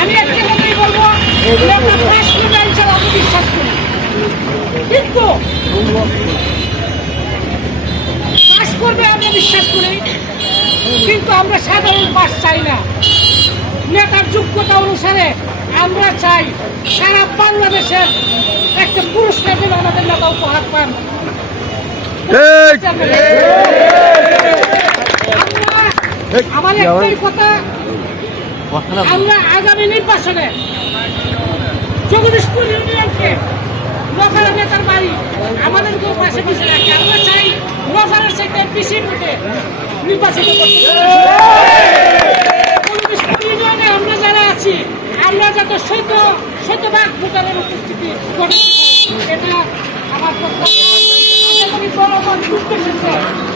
আমি একটা কথাই বলব বিশ্বাস করি কিন্তু পাস করবে আমরা বিশ্বাস করি কিন্তু আমরা সাধারণ পাস চাই না নেতার যোগ্যতা অনুসারে আমরা চাই সারা বাংলাদেশের একটা পুরস্কার যেন আমাদের নেতা উপহার পান আমরা- একটাই কথা আমরা আগামী নির্বাচনে জগদীশপুর ইউনিয়নকে নফারা নেতার বাড়ি আমাদের পাশে পিছিয়ে রাখে। আমরা চাই নফারার সাথে পিছিয়ে উঠে নির্বাচিত জগদীশপুর ইউনিয়নে আমরা যারা আছি আমরা যাতে শৈত শতভাগ ভোটারের উপস্থিতি ঘটাতে। এটা আমার পক্ষ আশা করি বুঝতে পেরেছে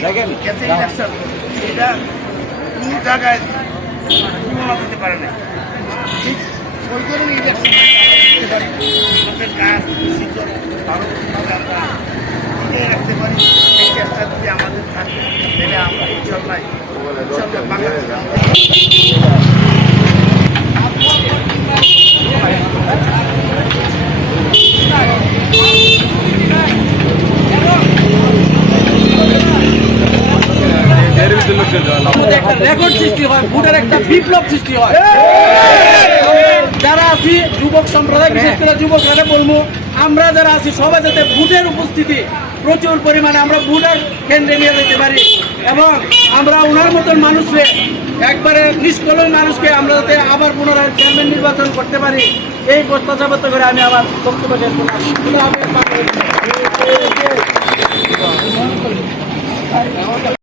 ইলেকশন এটা কোনো জায়গায় সীমানা দিতে পারে না ঠিক ওই ইলেকশন আমাদের গাছ শিকড় ভারতভাবে আমরা টিকিয়ে রাখতে পারি। চেষ্টা যদি আমাদের থাকে তাহলে আমরা ইনশাল্লাহ ইনশাল্লাহ বাংলাদেশ একটা রেকর্ড সৃষ্টি হয়, ভোটের একটা বিপ্লব সৃষ্টি হয় যারা আছি, যুবক সম্প্রদায়, বিশেষ করে যুবকরা বলব, আমরা যারা আছি, সবাই যাতে ভোটের উপস্থিতি প্রচুর পরিমাণে আমরা ভোটের কেন্দ্রে নিয়ে যেতে পারি এবং আমরা ওনার মতন মানুষকে, একবারে নিষ্কলম মানুষকে আমরা যাতে আবার পুনরায় চেয়ারম্যান নির্বাচন করতে পারি, এই প্রত্যাশাবদ্ধ করে আমি আমার বক্তব্য।